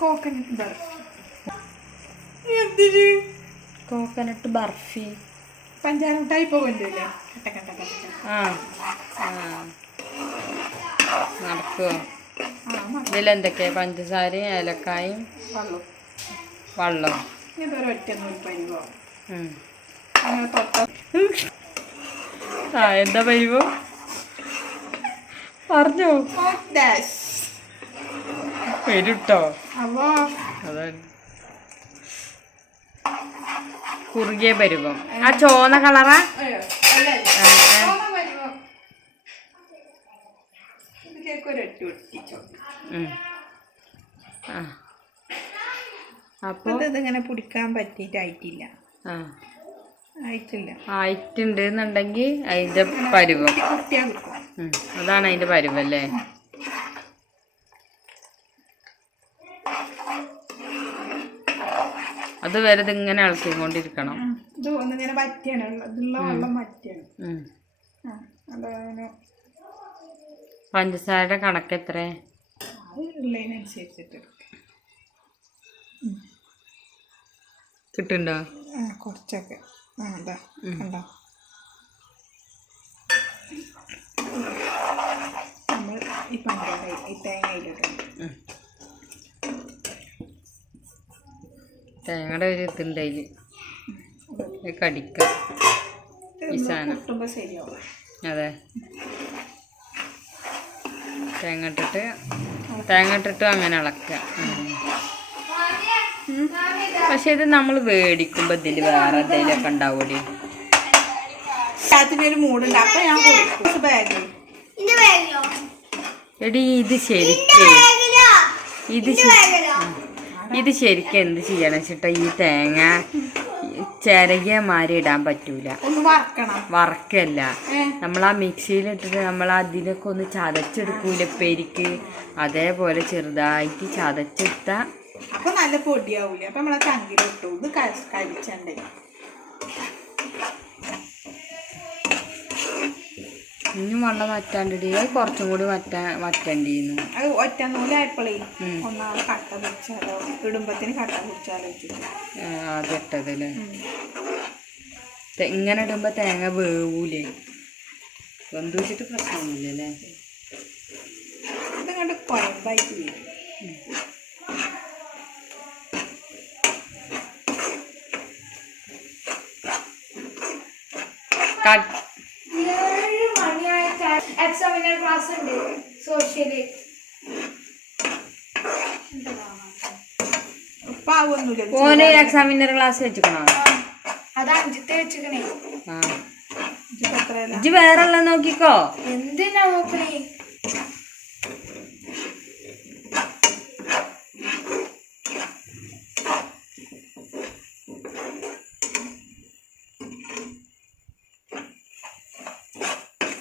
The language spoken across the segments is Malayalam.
കോക്കനട്ട് ബർഫി കോക്കനട്ട് ബർഫി പഞ്ചാര മിഠായി പോകണ്ടല്ലേ കട്ട കട്ട കട്ട ആ നടക്കുവോ നടക്കുമോ. ഇതിലെന്തൊക്കെയാ പഞ്ചസാരയും ഏലക്കായും വള്ളു. ആ എന്താ പരിവോ പറഞ്ഞോ. ഡാഷ് വരുട്ടോ കുറുകിയ പരുവം. ആ ചോന്ന കളറാ? അപ്പൊ? ഇതിങ്ങനെ പിടിക്കാൻ പറ്റിയിട്ടായിട്ടില്ല ആയിട്ടുണ്ട് എന്നുണ്ടെങ്കിൽ അതിന്റെ പരുവം. അതാണ് അതിന്റെ പരുവല്ലേ അതുവരെ ഇതിങ്ങനെ ഇളക്കിക്കൊണ്ടിരിക്കണം ഇത് ഒന്നിങ്ങനെ പറ്റിയാണ് ഇതിലുള്ള വെള്ളം പറ്റിയാണ് ഉം. ആ അതങ്ങനെ പഞ്ചസാരയുടെ കണക്ക് എത്ര കിട്ടുണ്ടോ? കിട്ടുന്നുണ്ടോ കുറച്ചൊക്കെ. ആ അതാ കണ്ടോ? നമ്മൾ ഈ പഞ്ചസാര ഈ തേങ്ങ തേങ്ങയുടെ ഒരു ഇതുണ്ട് അതിൽ കടിക്കാം ഈ സാധനം. അതെ. തേങ്ങ ഇട്ടിട്ട് തേങ്ങ ഇട്ടിട്ട് അങ്ങനെ ഇളക്കുക. പക്ഷെ ഇത് നമ്മൾ മേടിക്കുമ്പോൾ ഇതിൽ വേറെ എന്തെങ്കിലുമൊക്കെ ഉണ്ടാവൂടി അതിനൊരു മൂടുണ്ട് അപ്പം ഞാൻ ബാഗ് എടി ഇത് ശരിക്കും ഇത് ശരി-. ഇത് ശരിക്കും എന്ത് ചെയ്യണം വെച്ചിട്ടാ ഈ തേങ്ങ ചിരകിയ മാരി ഇടാൻ പറ്റൂല. വറക്കല്ല. നമ്മൾ ആ മിക്സിയിലിട്ടിട്ട് നമ്മൾ അതിനൊക്കെ ഒന്ന് ചതച്ചെടുക്കൂല പെരിക്ക് അതേപോലെ ചെറുതായിട്ട് ചതച്ചെടുത്ത അപ്പൊ നല്ല പൊടിയാവൂല. അപ്പൊ നമ്മളെ തങ്കിലിട്ടു ഇത് കഴിച്ചണ്ടേ ഇനി വെള്ളം വറ്റാണ്ടിടി. കുറച്ചും കൂടി വറ്റാ വറ്റണ്ടിയിരുന്നു അത് ഒറ്റ നൂലായപ്പോഴേ. ഒന്നാമത് കട്ട പിടിച്ചാലോ ഇടുമ്പത്തിന് കട്ട പിടിച്ചാലോ വെച്ചിട്ട് ആദ്യം ഇട്ടതല്ലേ? ഉം. തെ- ഇങ്ങനെ ഇടുമ്പോ തേങ്ങ വേവൂലേ? വെന്ത് വെച്ചിട്ട് പ്രശ്നമൊന്നുമില്ലല്ലേ? ഇതിങ്ങോട്ട് കുഴമ്പായിട്ട് വരും. ക- ഏഴ് മണിയായ എക്സാമിനർ ക്ലാസ് ഉണ്ട് സോഷ്യൽ. ഓന് എക്സാമിനർ ക്ലാസ് വെച്ചിക്കണോ അത് അഞ്ചത്തെ വെച്ചിക്കണേ ഇജ്ജ് വേറെ ഉള്ള നോക്കിക്കോ. എന്തിനാ നോക്കണേ?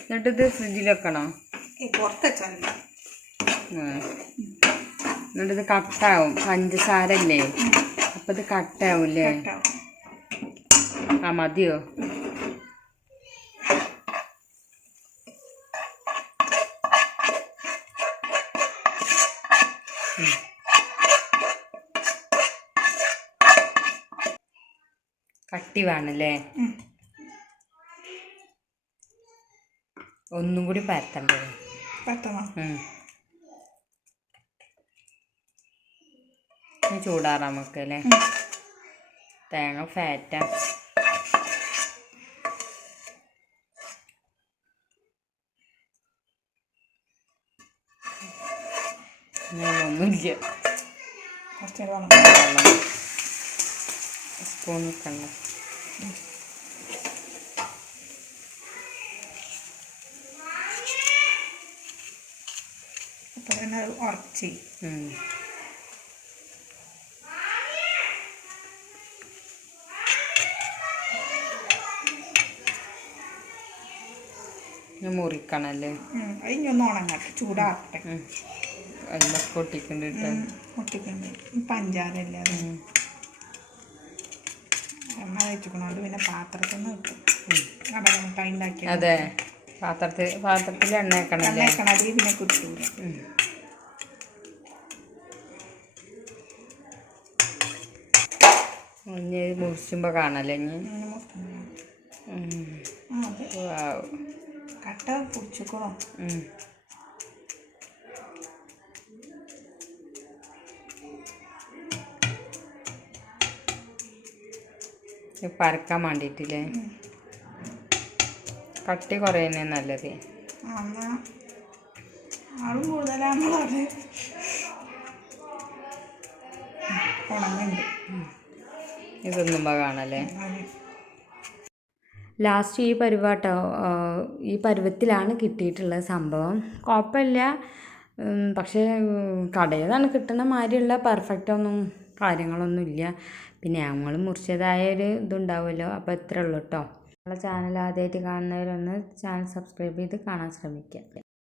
എന്നിട്ട് ഇത് ഫ്രിഡ്ജിൽ വെക്കണോ. എന്നിട്ട് ഇത് കട്ടാവും. പഞ്ചസാര അല്ലേ അപ്പൊ ഇത് കട്ടാവൂല്ലേ? ആ മതിയോ? കട്ടി വേണല്ലേ? ഒന്നും കൂടി പരത്തണ്ടേ? പരത്തണം. ചൂടാറാം നമുക്ക് അല്ലേ? തേങ്ങ ഫാറ്റാ ഒന്നുമില്ല. കുറച്ച് വേണം സ്പൂൺ വെക്കണ്ട അപ്പൊ തന്നെ അത് ഉറച്ച് മുറിക്കണല്ലേ? അതിനൊന്ന് ഉണങ്ങട്ടെ ചൂടാക്കട്ടെ അതിലൊക്കെ ഒട്ടിക്കണ്ടിട്ട് ഒട്ടിക്കണ്ട് പഞ്ചാരല്ലേ അത്? എണ്ണ വെച്ചുക്കണോണ്ട് പിന്നെ പാത്രത്തിൽ നിന്ന് കിട്ടും അവിടെ മുട്ടായി ഉണ്ടാക്കി അതെ. പാത്രത്തിൽ പാത്രത്തിൽ എണ്ണ വെക്കണം എണ്ണ വെക്കണമെങ്കിൽ പിന്നെ കിട്ടൂല ഇനി മുറിച്ചുമ്പോൾ കാണല്ലേ ഇനി. കട്ട പിടിച്ചിക്കണോ? പരക്കാൻ വേണ്ടിയിട്ടില്ലേ കട്ടി കുറയുന്നേ നല്ലത്. കൂടുതലാണ് ആളും ഉണങ്ങുന്നുണ്ട്. ഇതൊന്നുമ്പോൾ കാണല്ലേ? ലാസ്റ്റ് ഈ പരുവാട്ടോ ഈ പരുവത്തിലാണ് കിട്ടിയിട്ടുള്ള സംഭവം. കുഴപ്പമില്ല. പക്ഷേ കടയിലാണ് കിട്ടുന്ന മാതിരിയുള്ള പെർഫെക്റ്റ് ഒന്നും കാര്യങ്ങളൊന്നും ഇല്ല. പിന്നെ ഞങ്ങൾ മുറിച്ചതായ ഒരു ഇതുണ്ടാവുമല്ലോ അപ്പോൾ ഇത്രേ ഉള്ളൂ കേട്ടോ നമ്മളെ ചാനൽ ആദ്യമായിട്ട് കാണുന്നവരൊന്ന് ചാനൽ സബ്സ്ക്രൈബ് ചെയ്ത് കാണാൻ ശ്രമിക്കുക.